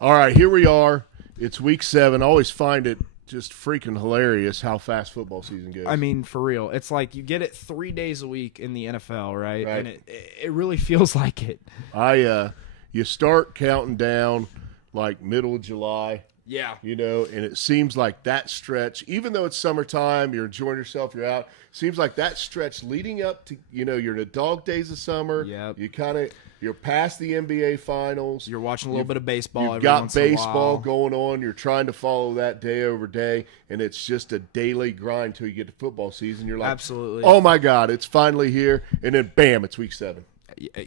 All right, here we are. It's week 7. I always find it just freaking hilarious how fast football season goes. I mean, for real. It's like you get it 3 days a week in the NFL, right? Right. And it really feels like it. You start counting down like middle of July, Yeah. and it seems like that stretch, even though it's summertime, you're enjoying yourself, you're out, seems like that stretch leading up to, you're in the dog days of summer. Yep. You're past the NBA finals. You're watching a little bit of baseball You've every got once in a baseball while. going on. You're trying to follow that day over day, and it's just a daily grind till you get to football season. You're like, Absolutely. oh my God, it's finally here, and then bam, it's week 7.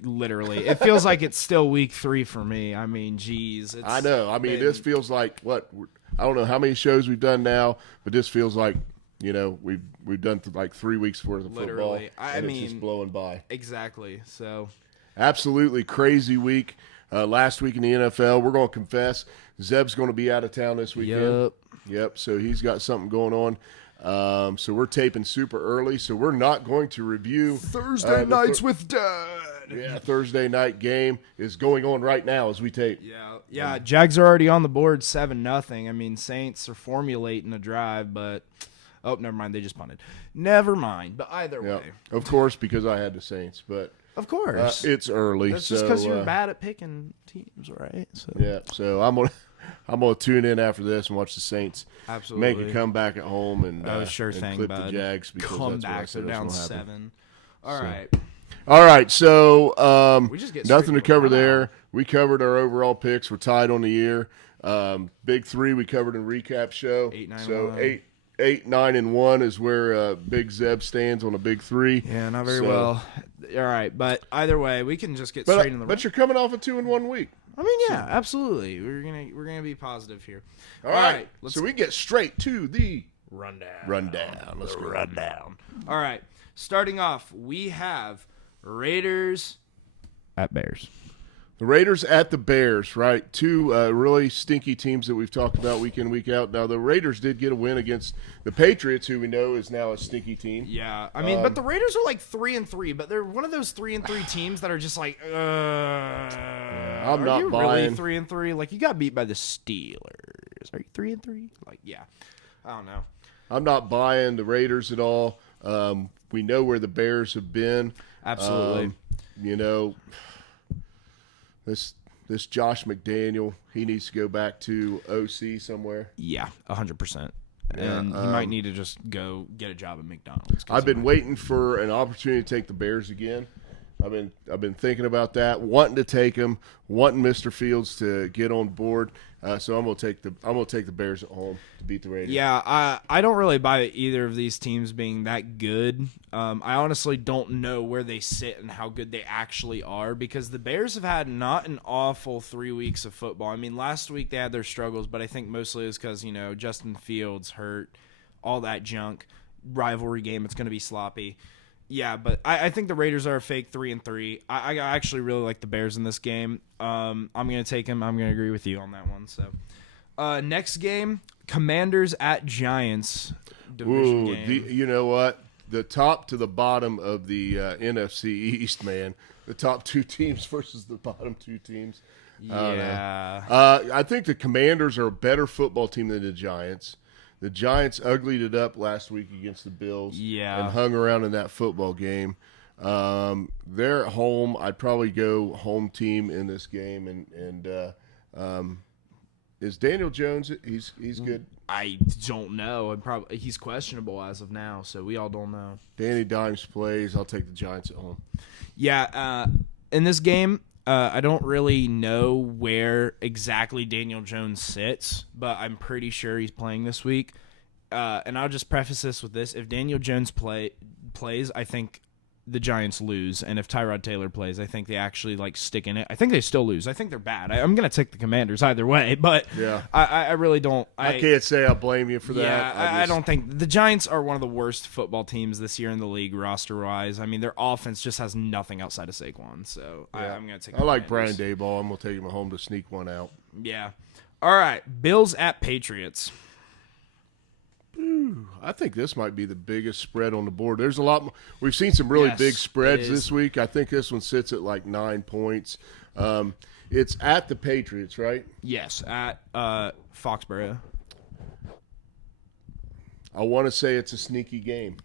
Literally. It feels like it's still week 3 for me. I mean, geez. I know. I mean, this feels like I don't know how many shows we've done now, but this feels like we've done like 3 weeks worth of football. Literally. It's just blowing by. Exactly. So, Absolutely crazy week. Last week in the NFL, we're going to confess Zeb's going to be out of town this weekend. Yep. So he's got something going on. So we're taping super early. So we're not going to review Thursday nights with Dad. Yeah, Thursday night game is going on right now as we tape. Yeah. Jags are already on the board 7-0. I mean, Saints are formulating a drive, but never mind. They just punted. Never mind. But either way, of course, because I had the Saints, but of course, it's early. That's just because you're bad at picking teams, right? So So I'm gonna tune in after this and watch the Saints absolutely make a comeback at home and sure and thing, clip bud. the Jags because Comebacks are down that's 7. All right. All right, so We just get nothing to straight cover to the there. We covered our overall picks. We're tied on the year. Big 3 we covered in recap show. 8, 9, so 1. 8, 9, and 1 is where Big Zeb stands on a big 3. Yeah, not very well. All right, but either way, we can just get straight in the. But you're coming off a 2-1 week. I mean, yeah, absolutely. We're gonna be positive here. All right. So we get straight to the rundown. Let's go. Rundown. All right. Starting off, we have Raiders at Bears. The Raiders at the Bears, right? 2 really stinky teams that we've talked about week in, week out. Now, the Raiders did get a win against the Patriots, who we know is now a stinky team. Yeah, I mean, but the Raiders are like 3-3, but they're one of those 3-3 teams that are just like, I'm not you buying. really 3-3? Like, you got beat by the Steelers. Are you 3-3? Like, yeah, I don't know. I'm not buying the Raiders at all. We know where the Bears have been. Absolutely. This Josh McDaniel, he needs to go back to OC somewhere. Yeah, 100%. And he might need to just go get a job at McDonald's. I've been waiting for an opportunity to take the Bears again. I've been thinking about that, wanting to take them, wanting Mr. Fields to get on board. So I'm gonna take the Bears at home to beat the Raiders. Yeah, I don't really buy either of these teams being that good. I honestly don't know where they sit and how good they actually are because the Bears have had not an awful 3 weeks of football. I mean, last week they had their struggles, but I think mostly it's because Justin Fields hurt, all that junk, rivalry game. It's going to be sloppy. Yeah, but I think the Raiders are a fake 3-3. I actually really like the Bears in this game. I'm going to take them. I'm going to agree with you on that one. So, next game, Commanders at Giants. Division game. You know what? The top to the bottom of the NFC East, man. The top 2 teams versus the bottom 2 teams. Yeah. I think the Commanders are a better football team than the Giants. The Giants uglied it up last week against the Bills and hung around in that football game. They're at home. I'd probably go home team in this game. And is Daniel Jones, he's good? I don't know. He's questionable as of now, so we all don't know. Danny Dimes plays. I'll take the Giants at home. Yeah, in this game, I don't really know where exactly Daniel Jones sits, but I'm pretty sure he's playing this week. And I'll just preface this with this. If Daniel Jones plays, I think the Giants lose. And if Tyrod Taylor plays, I think they actually stick in it. I think they still lose. I think they're bad. I'm going to take the Commanders either way, but yeah. I really don't. I can't say I blame you for that. Yeah, I don't think the Giants are one of the worst football teams this year in the league roster-wise. I mean, their offense just has nothing outside of Saquon, so yeah. I'm going to take the I like Brian Commanders. Daboll. I'm going to take him home to sneak one out. Yeah. All right, Bills at Patriots. I think this might be the biggest spread on the board. There's a lot more. We've seen some really big spreads this week. I think this one sits at like 9 points. It's at the Patriots, right? Yes, at Foxborough. I want to say it's a sneaky game.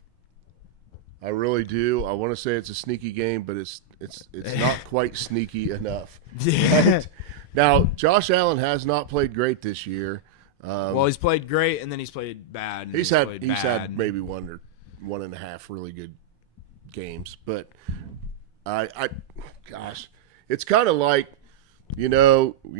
I really do. I want to say it's a sneaky game, but it's not quite sneaky enough. Right? Now, Josh Allen has not played great this year. Well, he's played great, and then he's played bad. He's had maybe 1 or 1.5 really good games, but gosh, it's kind of like, we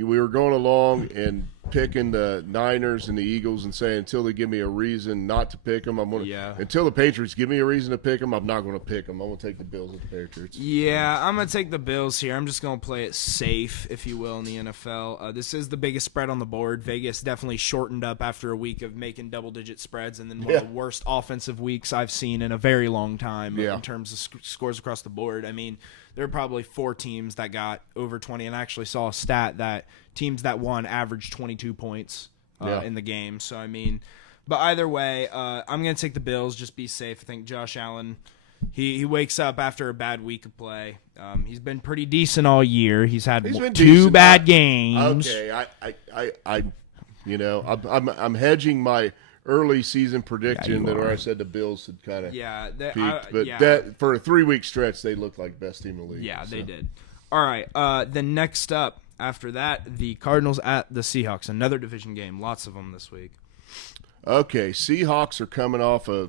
were going along and picking the Niners and the Eagles and saying until they give me a reason not to pick them, until the Patriots give me a reason to pick them, I'm not going to pick them. I'm going to take the Bills at the Patriots. Yeah, I'm going to take the Bills here. I'm just going to play it safe, if you will, in the NFL. This is the biggest spread on the board. Vegas definitely shortened up after a week of making double-digit spreads, and then one of the worst offensive weeks I've seen in a very long time in terms of scores across the board. I mean, there are probably 4 teams that got over 20, and I actually saw a stat that teams that won averaged 22 points in the game. So, I mean, but either way, I'm going to take the Bills, just be safe. I think Josh Allen, he wakes up after a bad week of play. He's been pretty decent all year. He's had 2 bad games. Okay, I'm hedging my early season prediction where I said the Bills had kind of peaked. But that for a 3-week stretch, they looked like best team in the league. Yeah, they did. All right, then next up, after that, the Cardinals at the Seahawks. Another division game. Lots of them this week. Okay, Seahawks are coming off a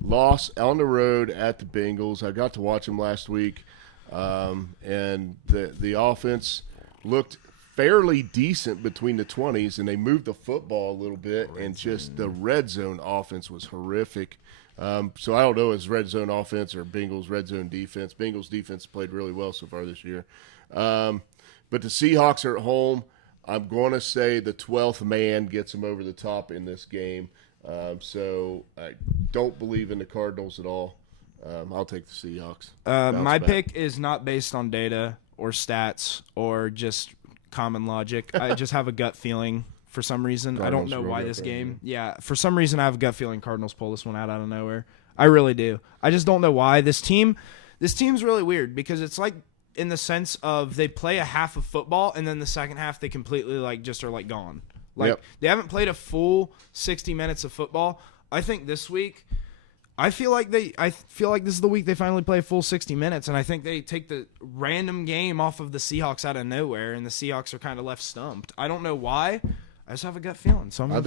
loss on the road at the Bengals. I got to watch them last week, and the offense looked fairly decent between the 20s, and they moved the football a little bit, the red zone offense was horrific. So I don't know if it's red zone offense or Bengals red zone defense. Bengals defense played really well so far this year. But the Seahawks are at home. I'm going to say the 12th man gets them over the top in this game. So I don't believe in the Cardinals at all. I'll take the Seahawks. My pick is not based on data or stats or just common logic. I just have a gut feeling for some reason. Cardinals, I don't know why this game. Yeah, for some reason I have a gut feeling Cardinals pull this one out of nowhere. I really do. I just don't know why. This team's really weird because it's like in the sense of they play a half of football and then the second half they completely are gone. They haven't played a full 60 minutes of football. I think this week I feel like this is the week they finally play a full 60 minutes, and I think they take the random game off of the Seahawks out of nowhere, and the Seahawks are kind of left stumped. I don't know why. I just have a gut feeling. So I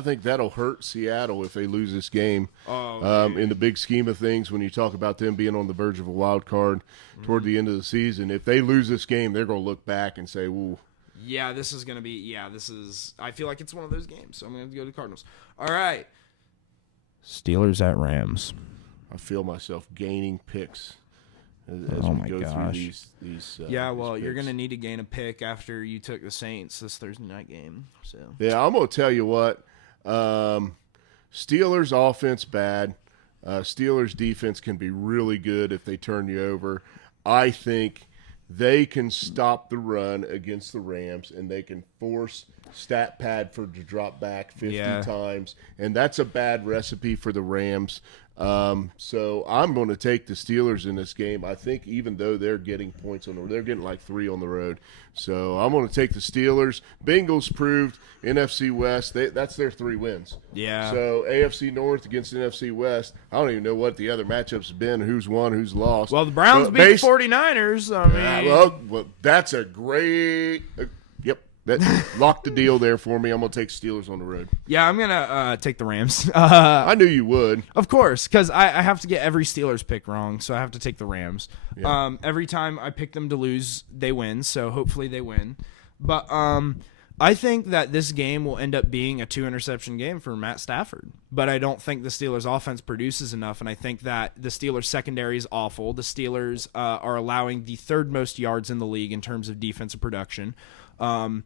think that'll hurt Seattle if they lose this game. In the big scheme of things, when you talk about them being on the verge of a wild card toward the end of the season, if they lose this game, they're going to look back and say, "Ooh." Yeah, this is going to be. Yeah, I feel like it's one of those games, so I'm going to go to Cardinals. All right. Steelers at Rams. I feel myself gaining picks as we go through these you're going to need to gain a pick after you took the Saints this Thursday night game. So yeah, I'm going to tell you what. Steelers offense bad. Steelers defense can be really good if they turn you over. I think they can stop the run against the Rams, and they can force Stat Padford to drop back 50 times, and that's a bad recipe for the Rams. So I'm going to take the Steelers in this game. I think even though they're getting points they're getting like 3 on the road. So I'm going to take the Steelers. Bengals proved NFC West. That's their 3 wins. Yeah. So AFC North against NFC West. I don't even know what the other matchups have been, who's won, who's lost. Well, the Browns beat the 49ers. Well, that's a great that locked the deal there for me. I'm going to take Steelers on the road. Yeah, I'm going to take the Rams. I knew you would. Of course, because I have to get every Steelers pick wrong, so I have to take the Rams. Yeah. Every time I pick them to lose, they win, so hopefully they win. But I think that this game will end up being a 2-interception game for Matt Stafford. But I don't think the Steelers' offense produces enough, and I think that the Steelers' secondary is awful. The Steelers are allowing the 3rd most yards in the league in terms of defensive production. And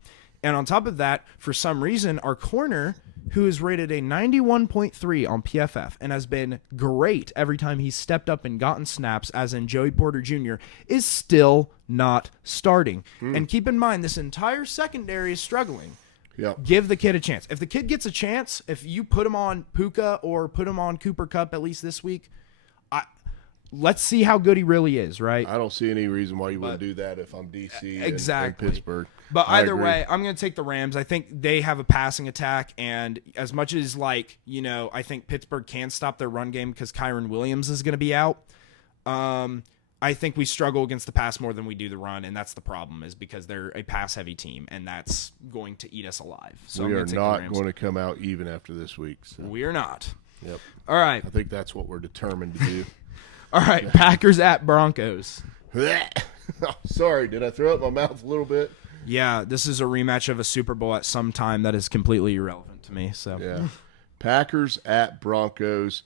on top of that, for some reason, our corner, who is rated a 91.3 on PFF and has been great every time he's stepped up and gotten snaps, as in Joey Porter Jr., is still not starting. And keep in mind, this entire secondary is struggling. Yep. Give the kid a chance. If the kid gets a chance, if you put him on Puka or put him on Cooper Kupp at least this week, let's see how good he really is, right? I don't see any reason why you wouldn't do that if I'm DC exactly. and Pittsburgh. But either way, I'm going to take the Rams. I think they have a passing attack, and as much as, like, you know, I think Pittsburgh can stop their run game because Kyron Williams is going to be out, I think we struggle against the pass more than we do the run, and that's the problem, is because they're a pass-heavy team, and that's going to eat us alive. So we are not going to come out even after this week. So. We are not. Yep. All right. I think that's what we're determined to do. All right, Packers at Broncos. Sorry, did I throw up my mouth a little bit? Yeah, this is a rematch of a Super Bowl at some time that is completely irrelevant to me. So yeah, Packers at Broncos.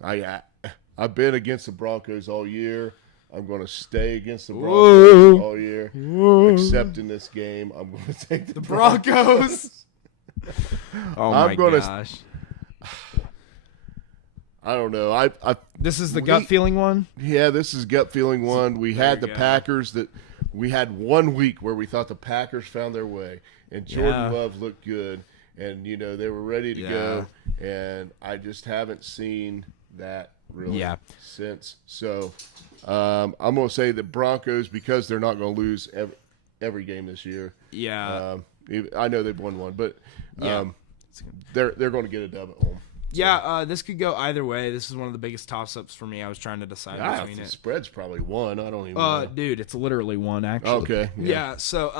I've been against the Broncos all year. I'm going to stay against the Broncos all year. Except in this game, I'm going to take the Broncos. Oh my gosh. I don't know. This is the gut feeling one? Yeah, this is gut feeling one. We had the Packers that we had 1 week where we thought the Packers found their way, and Jordan Love looked good, and you know they were ready to go, and I just haven't seen that really since. So I'm going to say the Broncos, because they're not going to lose every game this year. Yeah. I know they've won one, but they're going to get a dub at home. Yeah, this could go either way. This is one of the biggest toss-ups for me. I was trying to decide between it. The spread's probably one. I don't even know. Dude, it's literally one, actually. Okay. Yeah, so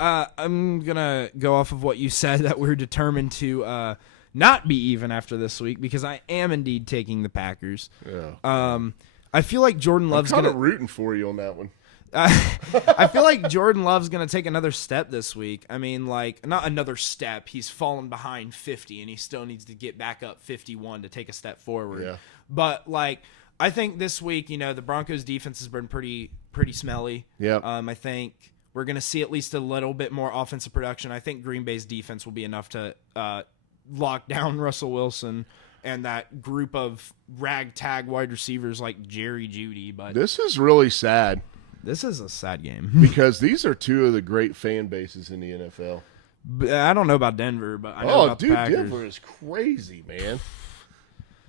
I'm going to go off of what you said, that we're determined to not be even after this week, because I am indeed taking the Packers. Yeah. I feel like Jordan Love's going to... I'm kind of rooting for you on that one. I feel like Jordan Love's going to take another step this week. I mean, like, not another step. He's fallen behind 50, and he still needs to get back up 51 to take a step forward. Yeah. But, like, I think this week, you know, the Broncos' defense has been pretty smelly. Yeah. I think we're going to see at least a little bit more offensive production. I think Green Bay's defense will be enough to lock down Russell Wilson and that group of ragtag wide receivers like Jerry Jeudy. But this is really sad. This is a sad game. Because these are two of the great fan bases in the NFL. I don't know about Denver, but I know about the Packers. Denver is crazy, man.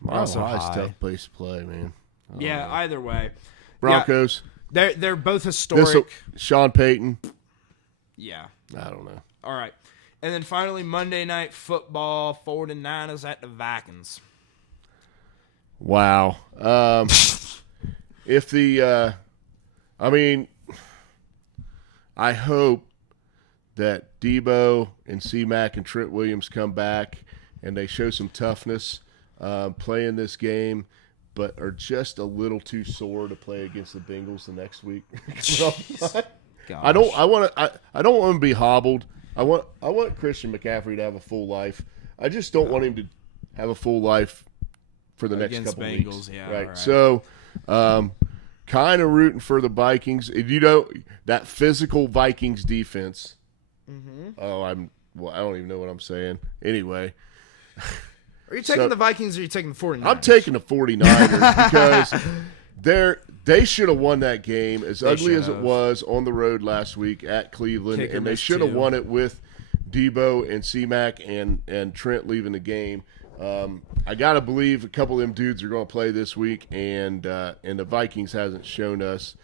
Mile High's a tough place to play, man. Yeah, either way. Broncos. Yeah, they're both historic. Sean Payton. Yeah. I don't know. All right. And then finally, Monday Night Football, 49ers at the Vikings. Wow. If the... I mean, I hope that Debo and C-Mac and Trent Williams come back and they show some toughness playing this game, but are just a little too sore to play against the Bengals the next week. I don't want him to be hobbled. I want Christian McCaffrey to have a full life. I just don't want him to have a full life for the next couple Bengals, weeks. Yeah, right. So. Kind of rooting for the Vikings. You know, that physical Vikings defense. Mm-hmm. I don't even know what I'm saying. Anyway. Are you taking the Vikings or are you taking the 49ers? I'm taking the 49ers because they should have won that game, as ugly as it was, on the road last week at Cleveland. And they should have won it with Debo and C-Mac and Trent leaving the game. I gotta believe a couple of them dudes are going to play this week, and the Vikings hasn't shown us.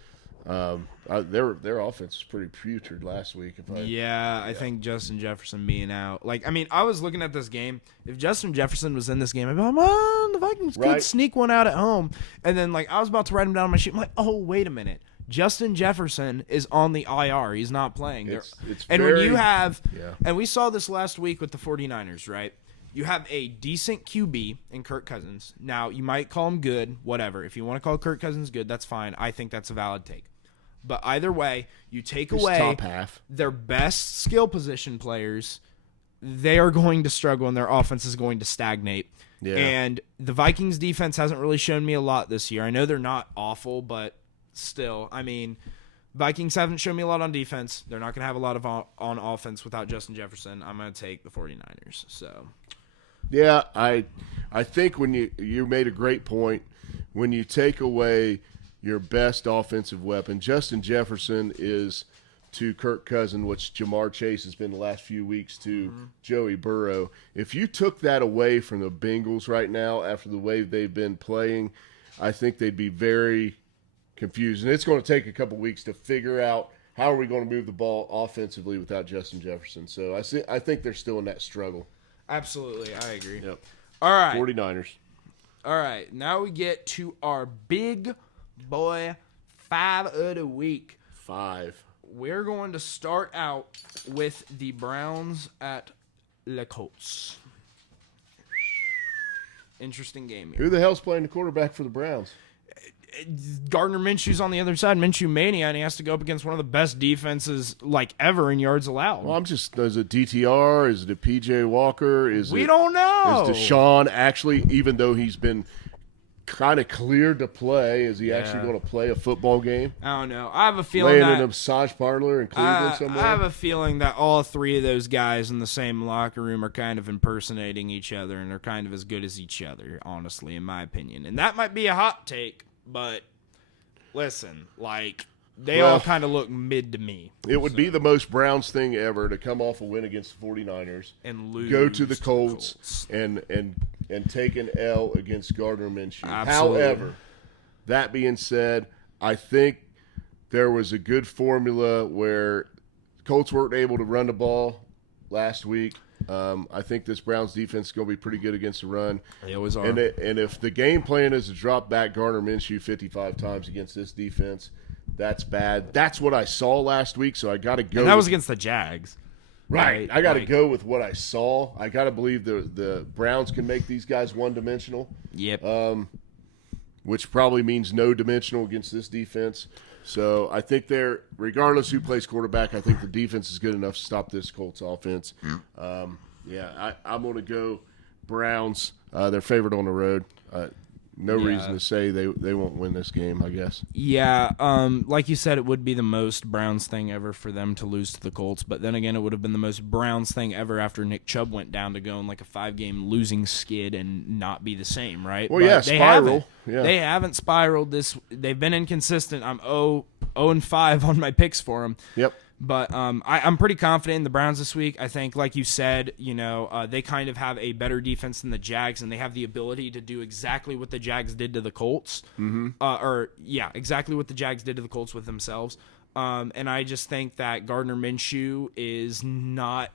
Their offense was pretty putrid last week. I think Justin Jefferson being out. Like, I mean, I was looking at this game. If Justin Jefferson was in this game, I'd be like, well, the Vikings could sneak one out at home. And then, like, I was about to write him down on my sheet. I'm like, oh, wait a minute. Justin Jefferson is on the IR. He's not playing. When you have – and we saw this last week with the 49ers, right? You have a decent QB in Kirk Cousins. Now, you might call him good, whatever. If you want to call Kirk Cousins good, that's fine. I think that's a valid take. But either way, you take away top half. Their best skill position players, they are going to struggle and their offense is going to stagnate. Yeah. And the Vikings defense hasn't really shown me a lot this year. I know they're not awful, but still, I mean, Vikings haven't shown me a lot on defense. They're not going to have a lot of on offense without Justin Jefferson. I'm going to take the 49ers. So, yeah, I think when you made a great point. When you take away your best offensive weapon, Justin Jefferson is to Kirk Cousins, which Jamar Chase has been the last few weeks to Joey Burrow. If you took that away from the Bengals right now after the way they've been playing, I think they'd be very confused. And it's going to take a couple weeks to figure out how are we going to move the ball offensively without Justin Jefferson. So I think they're still in that struggle. Absolutely. I agree. Yep. All right. 49ers. All right. Now we get to our big boy 5 of the week. 5. We're going to start out with the Browns at the Colts. Interesting game here. Who the hell's playing the quarterback for the Browns? Gardner Minshew's on the other side, Minshew Mania, and he has to go up against one of the best defenses like ever in yards allowed. Well, is it DTR? Is it a PJ Walker? We don't know. Is Deshaun actually, even though he's been kind of cleared to play, is he actually going to play a football game? I don't know. I have a feeling Laying in a massage parlor in Cleveland somewhere? I have a feeling that all 3 of those guys in the same locker room are kind of impersonating each other, and they're kind of as good as each other, honestly, in my opinion. And that might be a hot take, but listen, they all kind of look mid to me. It would be the most Browns thing ever to come off a win against the 49ers and lose, go to the Colts. And take an L against Gardner Minshew. Absolutely. However, that being said, I think there was a good formula where Colts weren't able to run the ball last week. I think this Browns defense is going to be pretty good against the run. They always are. And if the game plan is to drop back Gardner Minshew 55 times against this defense, that's bad. That's what I saw last week, so I got to go. And that was against the Jags. Right. I got to go with what I saw. I got to believe the Browns can make these guys one-dimensional. Yep. Which probably means no dimensional against this defense. So I think regardless who plays quarterback, I think the defense is good enough to stop this Colts offense. I'm going to go Browns. They're favored on the road. No reason to say they won't win this game, I guess. Yeah, like you said, it would be the most Browns thing ever for them to lose to the Colts. But then again, it would have been the most Browns thing ever after Nick Chubb went down to go in like a 5-game losing skid and not be the same, right? Well, but spiral. They haven't spiraled this. They've been inconsistent. I'm 0-5 on my picks for them. Yep. But I'm pretty confident in the Browns this week. I think, like you said, they kind of have a better defense than the Jags, and they have the ability to do exactly what the Jags did to the Colts. Mm-hmm. Exactly what the Jags did to the Colts with themselves. And I just think that Gardner Minshew is not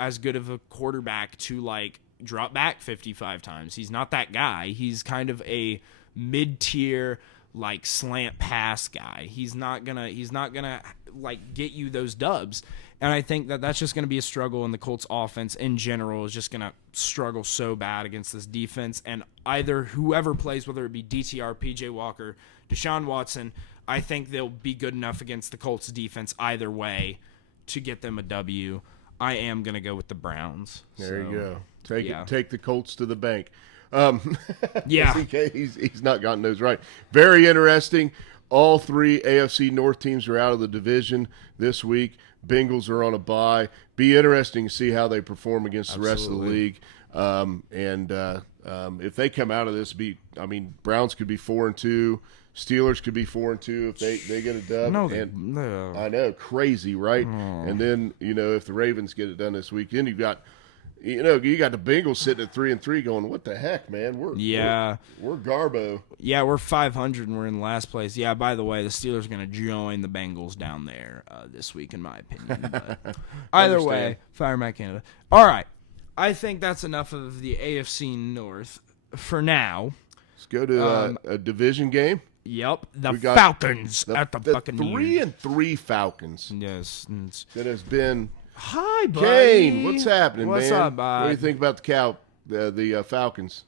as good of a quarterback to, drop back 55 times. He's not that guy. He's kind of a mid-tier slant pass guy. He's not gonna get you those dubs. And I think that that's just gonna be a struggle, and the Colts offense in general is just gonna struggle so bad against this defense. And either whoever plays, whether it be DTR, PJ Walker, Deshaun Watson, I think they'll be good enough against the Colts defense either way to get them a W. I am gonna go with the Browns. There you go. Take the Colts to the bank. He's not gotten those right. Very interesting. All 3 AFC North teams are out of the division this week. Bengals are on a bye. Be interesting to see how they perform against the rest of the league. If they come out of this, Browns could be 4-2. Steelers could be 4-2 if they get a dub. No. I know, crazy, right? And then if the Ravens get it done this weekend, you got the Bengals sitting at 3-3, going, "What the heck, man? We're Garbo." Yeah, we're 500 and we're in last place. Yeah, by the way, the Steelers are going to join the Bengals down there this week, in my opinion. But either way, fire Matt Canada. All right, I think that's enough of the AFC North for now. Let's go to a division game. Yep, the Falcons at the Buccaneers. 3-3 Falcons. Yes, that has been. Hi, buddy. Kane, what's happening, man? What's up, bud? What do you think about the Falcons?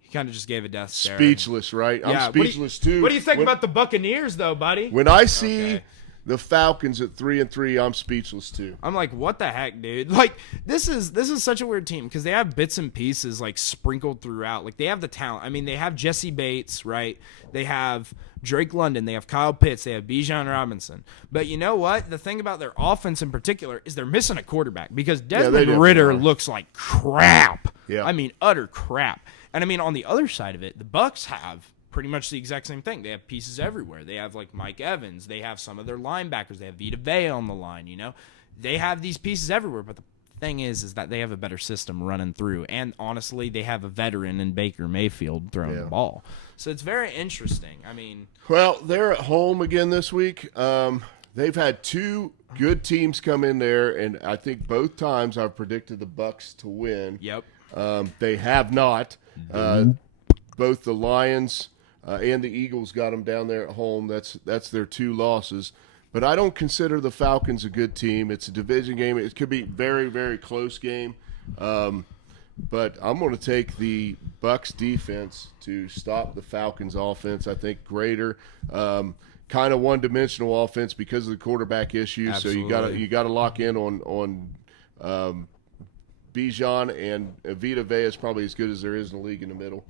He kind of just gave a death stare. Speechless, right? Yeah. I'm speechless too. What do you think about the Buccaneers, though, buddy? When I see the Falcons at 3-3, I'm speechless too. I'm like, what the heck, dude? This is such a weird team because they have bits and pieces sprinkled throughout. They have the talent. They have Jesse Bates, right? They have Drake London, they have Kyle Pitts, they have Bijan Robinson. But you know what? The thing about their offense in particular is they're missing a quarterback because Desmond Ridder looks like crap. Yeah. Utter crap. And on the other side of it, the Bucs have pretty much the exact same thing. They have pieces everywhere. They have Mike Evans. They have some of their linebackers. They have Vita Vea on the line, They have these pieces everywhere. But the thing is that they have a better system running through. And honestly, they have a veteran in Baker Mayfield throwing the ball. So it's very interesting. I mean, well, they're at home again this week. They've had two good teams come in there, and I think both times I've predicted the Bucs to win. Yep. They have not. Both the Lions and the Eagles got them down there at home. That's their two losses. But I don't consider the Falcons a good team. It's a division game. It could be a very, very close game. But I'm going to take the Bucs defense to stop the Falcons offense. I think greater, kind of one-dimensional offense because of the quarterback issue. Absolutely. So you got to lock in on Bijan, and Vita Vea is probably as good as there is in the league in the middle.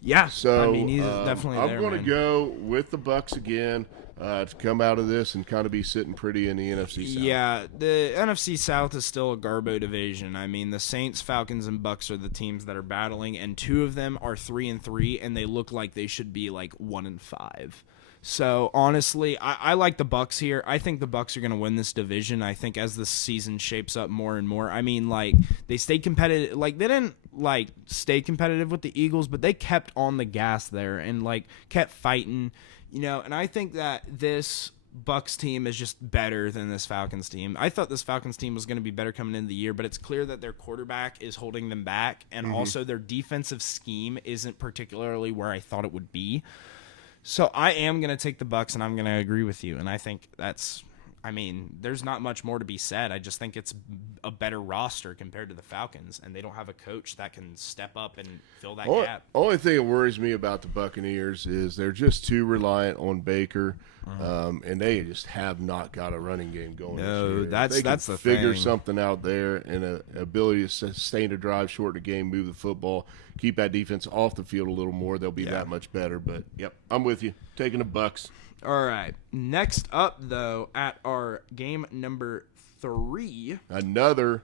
Yeah. So I mean, he's definitely there. I'm going to go with the Bucs again. To come out of this and kind of be sitting pretty in the NFC South. Yeah, the NFC South is still a Garbo division. I mean, the Saints, Falcons, and Bucs are the teams that are battling, and two of them are 3-3, and they look like they should be like 1-5. So honestly, I like the Bucs here. I think the Bucs are going to win this division. I think as the season shapes up more and more. I mean, like they stayed competitive. Like they didn't like stay competitive with the Eagles, but they kept on the gas there and like kept fighting. You know, and I think that this Bucs team is just better than this Falcons team. I thought this Falcons team was going to be better coming into the year, but it's clear that their quarterback is holding them back, and also their defensive scheme isn't particularly where I thought it would be. So I am going to take the Bucs, and I'm going to agree with you. And I think that's, I mean, there's not much more to be said. I just think it's a better roster compared to the Falcons, and they don't have a coach that can step up and fill that gap. Only thing that worries me about the Buccaneers is they're just too reliant on Baker, and they just have not got a running game going. No, this year. that's the figure thing. something out there, and an ability to sustain a drive, shorten the game, move the football, keep that defense off the field a little more. They'll be that much better. But yep, I'm with you. Taking the Bucs. All right. Next up, though, at our game number 3. Another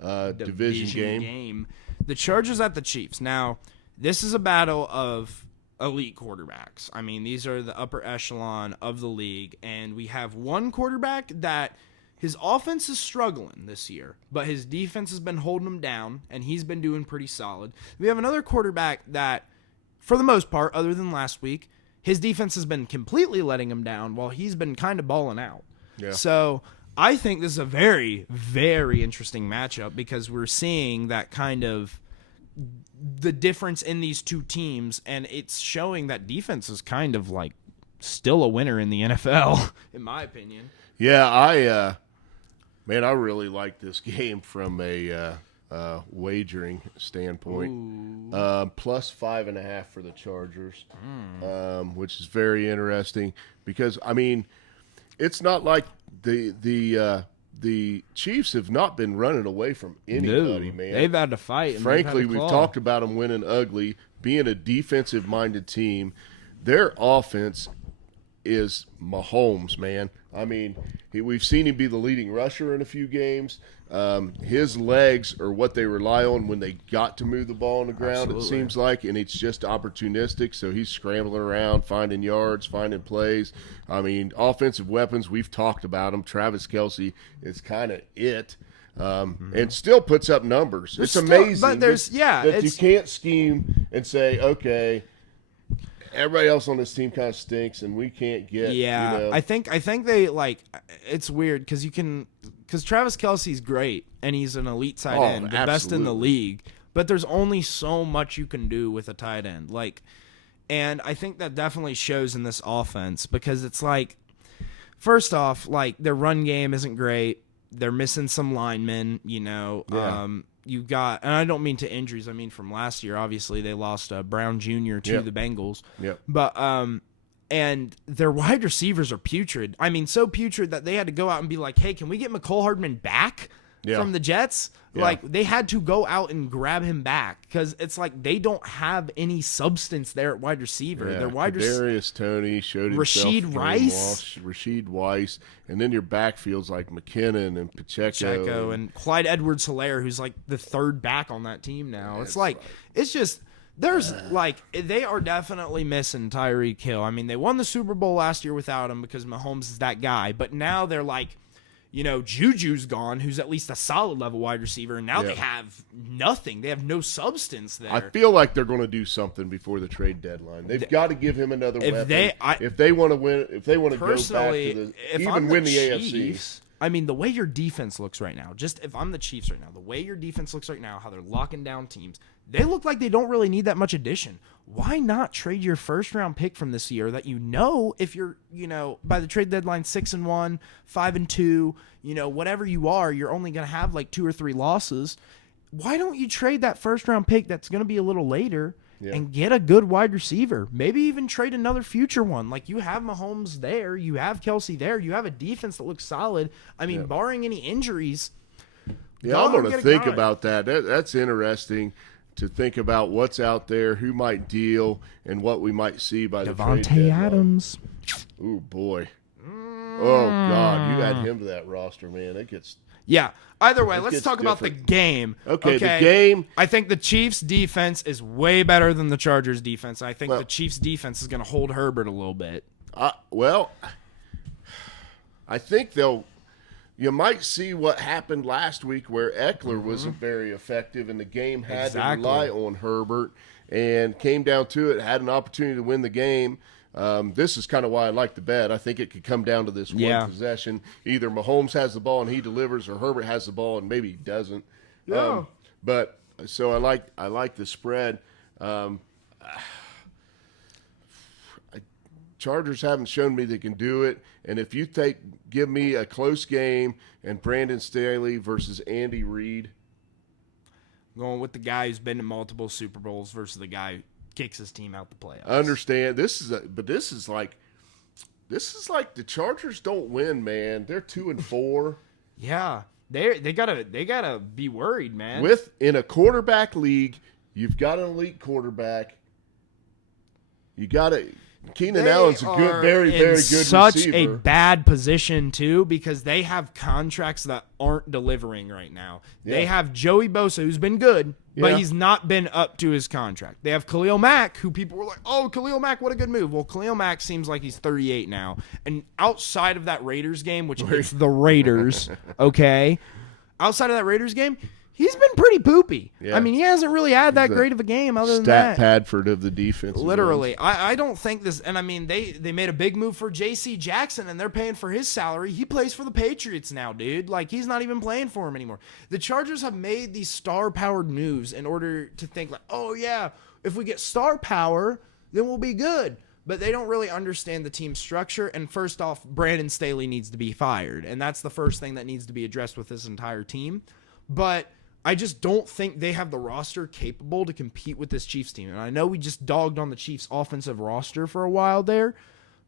division game. The Chargers at the Chiefs. Now, this is a battle of elite quarterbacks. I mean, these are the upper echelon of the league, and we have one quarterback that his offense is struggling this year, but his defense has been holding him down, and he's been doing pretty solid. We have another quarterback that, for the most part, other than last week, his defense has been completely letting him down while he's been kind of balling out. Yeah. So I think this is a very, very interesting matchup because we're seeing that kind of the difference in these two teams, and it's showing that defense is kind of like still a winner in the NFL, in my opinion. Yeah, I really like this game from a wagering standpoint. Plus 5.5 for the Chargers, which is very interesting because I mean, it's not like the Chiefs have not been running away from anybody, man. They've had to fight. And frankly, we've talked about them winning ugly, being a defensive-minded team. Their offense is Mahomes, man. I mean, we've seen him be the leading rusher in a few games. His legs are what they rely on when they got to move the ball on the ground, Absolutely. It seems like, and it's just opportunistic, so he's scrambling around, finding yards, finding plays. I mean, offensive weapons, we've talked about them. Travis Kelce is kind of it. And still puts up numbers. It's amazing but there's, that you can't scheme and say, okay, everybody else on this team kind of stinks, and we can't get. Yeah, you know. I think they like. It's weird because Travis Kelce's great and he's an elite tight end, the best in the league. But there's only so much you can do with a tight end, and I think that definitely shows in this offense because it's like, first off, like their run game isn't great. They're missing some linemen, you know. Yeah. You got, and I don't mean to injuries. I mean from last year. Obviously, they lost Brown Jr. to the Bengals. Yep. But and their wide receivers are putrid. I mean, so putrid that they had to go out and be like, "Hey, can we get McCole Hardman back from the Jets?" Yeah. Like they had to go out and grab him back because it's like they don't have any substance there at wide receiver. Yeah. Their wide Kadarius Toney showed himself. Rashid Weiss, and then your backfield's like McKinnon and Pacheco and Clyde Edwards-Helaire, who's like the third back on that team now. It's just there's they are definitely missing Tyreek Hill. I mean, they won the Super Bowl last year without him because Mahomes is that guy, but now they're like, Juju's gone, who's at least a solid level wide receiver, and now Yeah. they have nothing. They have no substance there. I feel like they're going to do something before the trade deadline. They've got to give him another weapon. If they want to win, if they want to go back to the even win the AFC. I mean, the way your defense looks right now, just if I'm the Chiefs right now, the way your defense looks right now, how they're locking down teams, they look like they don't really need that much addition. Why not trade your first-round pick from this year that if you're, by the trade deadline 6-1, 5-2, whatever you are, you're only going to have like 2 or 3 losses. Why don't you trade that first-round pick that's going to be a little later and get a good wide receiver? Maybe even trade another future one. Like, you have Mahomes there. You have Kelsey there. You have a defense that looks solid. I mean, barring any injuries. Yeah, I'm going to think about that. That's interesting to think about what's out there, who might deal, and what we might see by the trade deadline. Davante Adams. Ooh, boy. Oh, God. You add him to that roster, man. It gets... Yeah. Either way, let's talk about the game. Okay, the game. I think the Chiefs' defense is way better than the Chargers' defense. I think the Chiefs' defense is going to hold Herbert a little bit. I think you might see what happened last week where Eckler wasn't very effective and the game had to rely on Herbert and came down to it, had an opportunity to win the game. This is kind of why I like the bet. I think it could come down to this one possession. Either Mahomes has the ball and he delivers, or Herbert has the ball and maybe he doesn't. Yeah. But so I like the spread. Chargers haven't shown me they can do it, and if you give me a close game and Brandon Staley versus Andy Reid, I'm going with the guy who's been to multiple Super Bowls versus the guy who kicks his team out the playoffs. I understand this is like the Chargers don't win, man. They're 2-4. Yeah, they gotta be worried, man. In a quarterback league, you've got an elite quarterback. You got to. Keenan Allen's a very good receiver. Such a bad position too, because they have contracts that aren't delivering right now. Yeah. They have Joey Bosa, who's been good, but he's not been up to his contract. They have Khalil Mack, who people were like, "Oh, Khalil Mack, what a good move." Well, Khalil Mack seems like he's 38 now, and outside of that Raiders game, which is the Raiders, okay, outside of that Raiders game, he's been pretty poopy. Yeah. I mean, he hasn't really had that great of a game other than that. Stat Padford of the defense. Literally. I don't think this – and, I mean, they made a big move for J.C. Jackson, and they're paying for his salary. He plays for the Patriots now, dude. Like, he's not even playing for him anymore. The Chargers have made these star-powered moves in order to think, like, oh, yeah, if we get star power, then we'll be good. But they don't really understand the team structure. And first off, Brandon Staley needs to be fired. And that's the first thing that needs to be addressed with this entire team. But – I just don't think they have the roster capable to compete with this Chiefs team. And I know we just dogged on the Chiefs' offensive roster for a while there,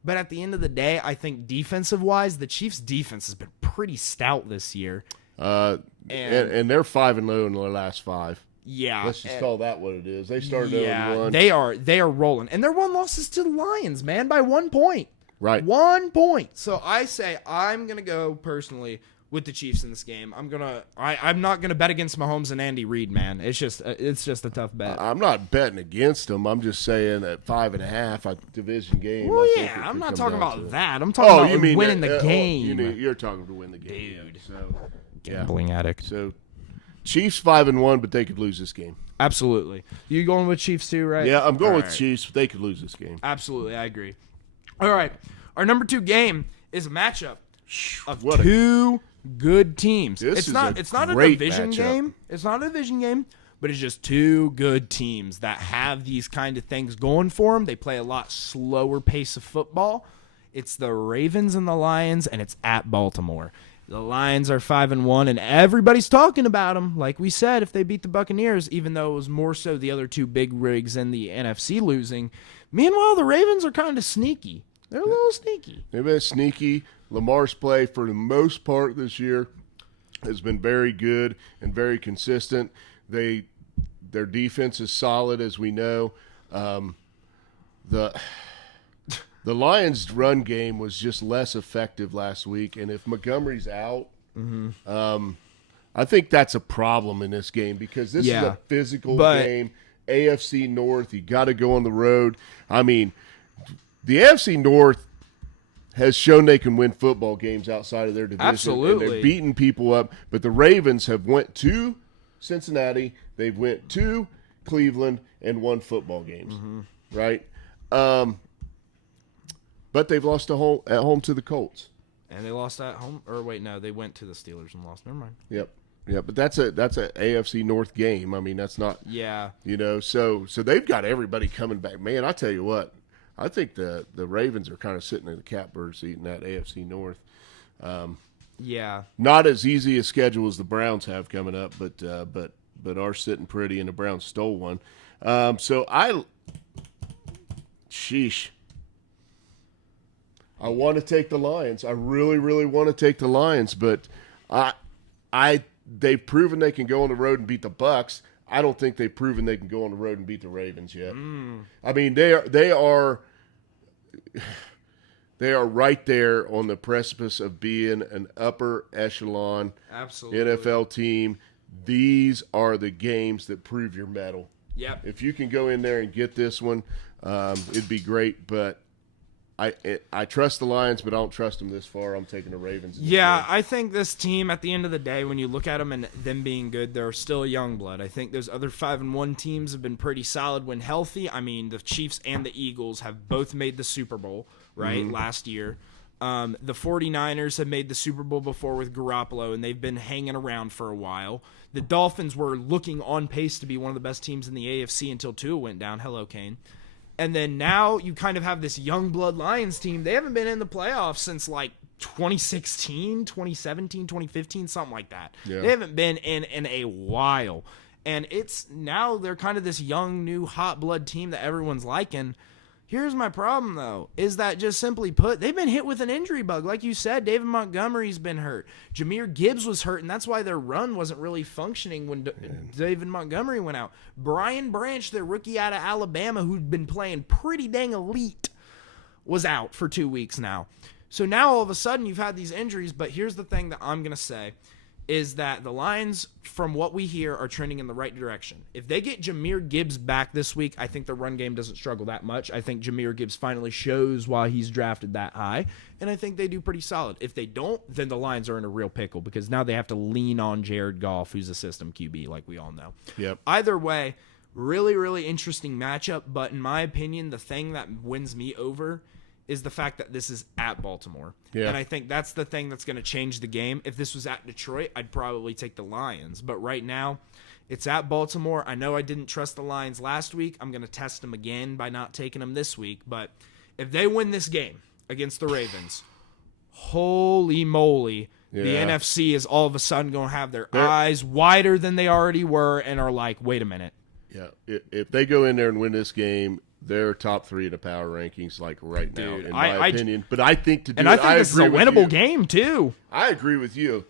but at the end of the day, I think defensive-wise, the Chiefs' defense has been pretty stout this year. And they're 5-0 in their last 5. Yeah. Let's just call that what it is. They started 0-1. They are rolling. And their one loss is to the Lions, man, by 1 point. Right. 1 point. So I say I'm going to go personally with the Chiefs in this game. I'm not gonna bet against Mahomes and Andy Reid, man. It's just a tough bet. I'm not betting against them. I'm just saying at 5.5, a division game. Well, yeah, I'm not talking about that. I'm talking about winning the game. You're talking to win the game, dude. So gambling addict. So Chiefs 5-1, but they could lose this game. Absolutely. You going with Chiefs too, right? Yeah, I'm going with Chiefs. But they could lose this game. Absolutely, I agree. All right, our number 2 game is a matchup of two good teams. It's not a division game. It's not a division game, but it's just two good teams that have these kind of things going for them. They play a lot slower pace of football. It's the Ravens and the Lions, and it's at Baltimore. The Lions are 5-1, and everybody's talking about them. Like we said, if they beat the Buccaneers, even though it was more so the other two big rigs and the NFC losing. Meanwhile, the Ravens are kind of sneaky. They're a little sneaky. They've been sneaky. Lamar's play, for the most part this year, has been very good and very consistent. Their defense is solid, as we know. The Lions' run game was just less effective last week, and if Montgomery's out, I think that's a problem in this game because this is a physical game. AFC North, you got to go on the road. I mean, the AFC North has shown they can win football games outside of their division. Absolutely. And they're beating people up. But the Ravens have went to Cincinnati. They've went to Cleveland and won football games, right? But they've lost at home to the Colts. And they lost at home. Or wait, no, they went to the Steelers and lost. Never mind. Yep. Yeah, but that's a AFC North game. I mean, that's not. Yeah. So they've got everybody coming back. Man, I tell you what, I think the Ravens are kind of sitting in the catbird seat in that AFC North. Yeah. Not as easy a schedule as the Browns have coming up, but are sitting pretty, and the Browns stole one. Sheesh. I want to take the Lions. I really, really want to take the Lions, but they've proven they can go on the road and beat the Bucs. I don't think they've proven they can go on the road and beat the Ravens yet. I mean, they are right there on the precipice of being an upper echelon NFL team. These are the games that prove your mettle. Yep. If you can go in there and get this one, it'd be great. But I trust the Lions, but I don't trust them this far. I'm taking the Ravens. Yeah, I think this team, at the end of the day, when you look at them and them being good, they're still a young blood. I think those other 5-1 teams have been pretty solid when healthy. I mean, the Chiefs and the Eagles have both made the Super Bowl, right, last year. The 49ers have made the Super Bowl before with Garoppolo, and they've been hanging around for a while. The Dolphins were looking on pace to be one of the best teams in the AFC until Tua went down. Hello, Kane. And then now you kind of have this young blood Lions team. They haven't been in the playoffs since like 2016, 2017, 2015, something like that. Yeah. They haven't been in a while. And it's now they're kind of this young, new, hot blood team that everyone's liking. Here's my problem, though, is that just simply put, they've been hit with an injury bug. Like you said, David Montgomery's been hurt. Jahmyr Gibbs was hurt, and that's why their run wasn't really functioning when David Montgomery went out. Brian Branch, their rookie out of Alabama, who'd been playing pretty dang elite, was out for 2 weeks now. So now all of a sudden you've had these injuries, but here's the thing that I'm going to say. Is that the Lions, from what we hear, are trending in the right direction. If they get Jahmyr Gibbs back this week, I think the run game doesn't struggle that much. I think Jahmyr Gibbs finally shows why he's drafted that high, and I think they do pretty solid. If they don't, then the Lions are in a real pickle because now they have to lean on Jared Goff, who's a system QB, like we all know. Yep. Either way, really, really interesting matchup, but in my opinion, the thing that wins me over is the fact that this is at Baltimore. Yeah. And I think that's the thing that's going to change the game. If this was at Detroit, I'd probably take the Lions. But right now, it's at Baltimore. I know I didn't trust the Lions last week. I'm going to test them again by not taking them this week. But if they win this game against the Ravens, holy moly, the NFC is all of a sudden going to have their eyes wider than they already were and are like, wait a minute. Yeah, if they go in there and win this game, they're top 3 in the power rankings, like right now, in my opinion. But I think to do and I think this is a winnable game too. I agree with you.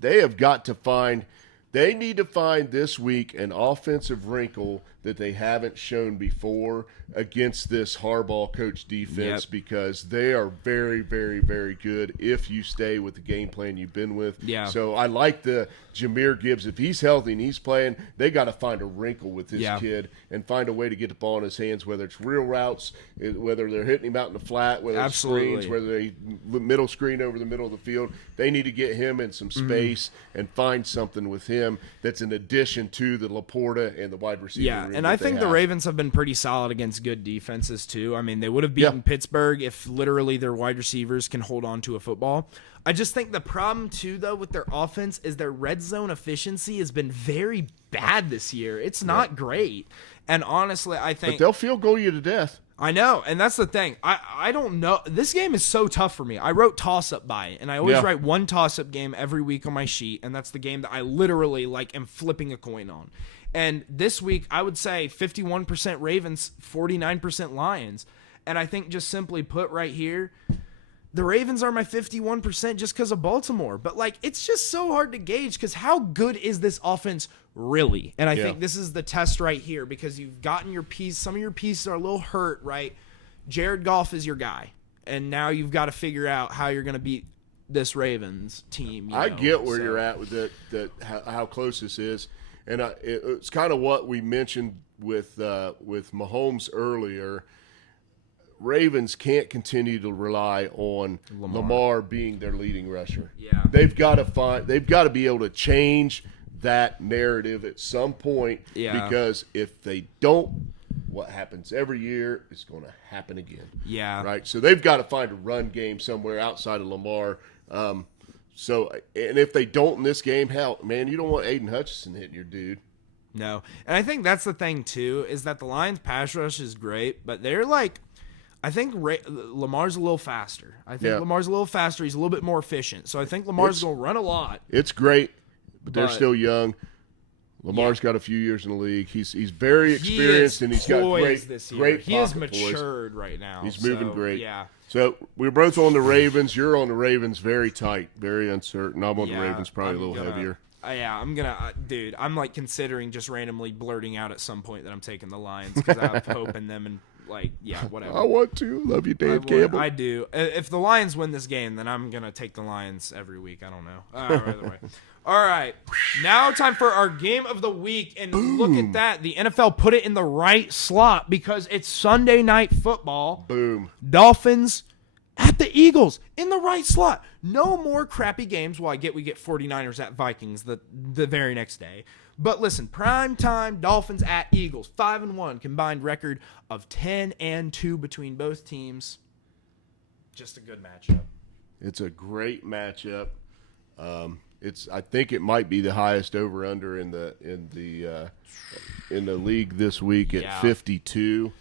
They have got to find. They need to find this week an offensive wrinkle that they haven't shown before against this Harbaugh coach defense because they are very, very, very good if you stay with the game plan you've been with. Yeah. So I like the Jahmyr Gibbs. If he's healthy and he's playing, they got to find a wrinkle with this kid and find a way to get the ball in his hands, whether it's real routes, whether they're hitting him out in the flat, whether it's screens, whether they middle screen over the middle of the field. They need to get him in some space and find something with him that's in addition to the Laporta and the wide receiver. Yeah, and I think the Ravens have been pretty solid against good defenses too. I mean, they would have beaten Pittsburgh if literally their wide receivers can hold on to a football. I just think the problem too, though, with their offense is their red zone efficiency has been very bad this year. It's not great. And honestly, I think... But they'll field goal you to death. I know, and that's the thing. I don't know. This game is so tough for me. I wrote toss-up by it, and I always write one toss-up game every week on my sheet, and that's the game that I literally am flipping a coin on. And this week, I would say 51% Ravens, 49% Lions. And I think just simply put right here, the Ravens are my 51% just because of Baltimore. But, it's just so hard to gauge because how good is this offense really? And I think this is the test right here because you've gotten your piece. Some of your pieces are a little hurt, right? Jared Goff is your guy. And now you've got to figure out how you're going to beat this Ravens team. I get where you're at with how close this is. And it's kind of what we mentioned with Mahomes earlier. Ravens can't continue to rely on Lamar being their leading rusher. Yeah. They've got to be able to change that narrative at some point, because if they don't, what happens every year is going to happen again. Yeah. Right? So they've got to find a run game somewhere outside of Lamar. And if they don't in this game, hell, man, you don't want Aiden Hutchinson hitting your dude. No. And I think that's the thing, too, is that the Lions' pass rush is great, but they're like, I think Lamar's a little faster. Lamar's a little faster. He's a little bit more efficient. So I think Lamar's going to run a lot. It's great, but they're still young. Lamar's got a few years in the league. He's very experienced, and he's got great. He is matured right now. He's moving great. Yeah. So we're both on the Ravens. You're on the Ravens, very tight, very uncertain. I'm on the Ravens, probably a little heavier. I'm gonna, dude. I'm like considering just randomly blurting out at some point that I'm taking the Lions because I have hope in them and whatever. I want to. Love you, Dan Campbell. I do. If the Lions win this game, then I'm gonna take the Lions every week. I don't know. Either way. All right, now time for our game of the week, and look at that. The NFL put it in the right slot because it's Sunday Night Football. Boom. Dolphins at the Eagles in the right slot. No more crappy games. Well, we get 49ers at Vikings the very next day. But listen, prime time Dolphins at Eagles, 5-1, combined record of 10-2 between both teams. Just a good matchup. It's a great matchup. I think it might be the highest over under in the league this week at 52.